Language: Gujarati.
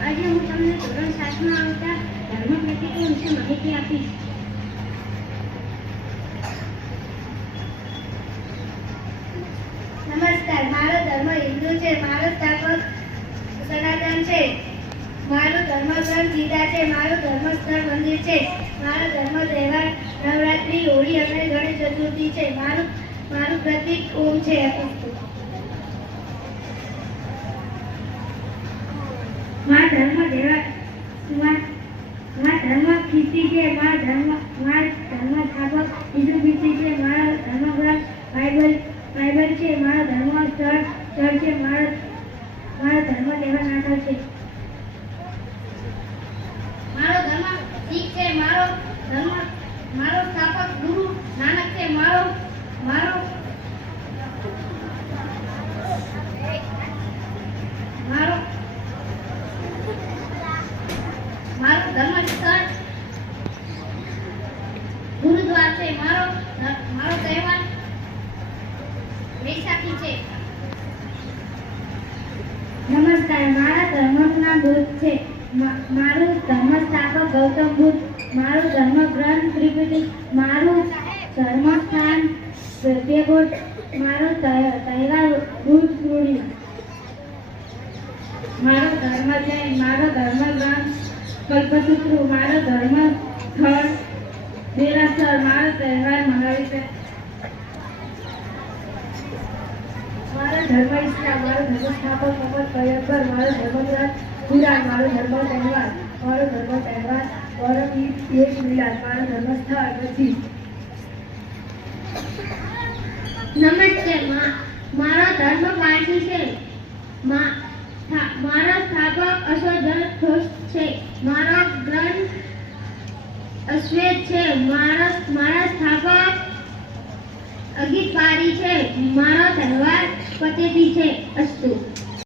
આજે હું તમને ધોરણ સાતમાં આવતા ધર્મ પ્રતિકો વિશે માહિતી આપીશ. નમસ્કાર, મારો ધર્મ હિન્દુ છે, મારો સ્થાપક સનાતન છે, મારો ધર્મ ગ્રંથ ગીતા છે, મારો ધર્મ સ્થળ મંદિર છે, મારો ધર્મ તહેવાર નવરાત્રી, હોળી અને ગણેશ ચતુર્થી છે, મારું મારું પ્રતિક ઓમ છે મા ધર્મ દેવા, મા ધર્મ ખીચી છે, મા ધર્મ મા ધર્મ સ્થાપક ઈસુ ખીચી છે, મારો ધર્મ ગ્રંથ બાઇબલ બાઇબલ છે, મારો ધર્મ સ્થળ સ્થળ છે, મારો મારો ધર્મ દેવા નાટક છે. મારો છે, મારો ધર્મ, મારો સ્થાપક ગુરુ નાનક છે, મારો મારો ધર્મ નમસ્કાર, મારા ધર્મનું બુદ્ધ છે. મારું ધર્મ સ્થાપક ગૌતમ બુદ્ધ, મારું ધર્મ ગ્રંથ ત્રિપિટક મારું ધર્મ સ્થાન મારો તહેવાર ગુરુ પૂર્ણિમા. મારો ધર્મ જૈન મારો ધર્મ ગ્રંથ કલ્પસૂત્ર મારો ધર્મ સ્થળ દેરાસર મારો તહેવાર મહાવીર મારા ધર્મ ઇસ્લામ મારો ધર્મ સ્થાપક મોહમ્મદ પયગંબર મારો ધર્મ ગ્રંથ કુરાન મારો ધર્મ તહેવાર, મારો ધર્મ તહેવાર, મારો એક મિલાદ મારો ધર્મ સ્થળ નથી. નમસ્તે, મા- મારો ધર્મ પારસી છે. મા- થા- મારો સ્થાપક અશોધન ઘોષ છે મારો ગ્રંથ અશ્વેત છે માણસ મારા સ્થાપક અગિત છે માણસ તહેવાર પતેતી છે અસ્તુ.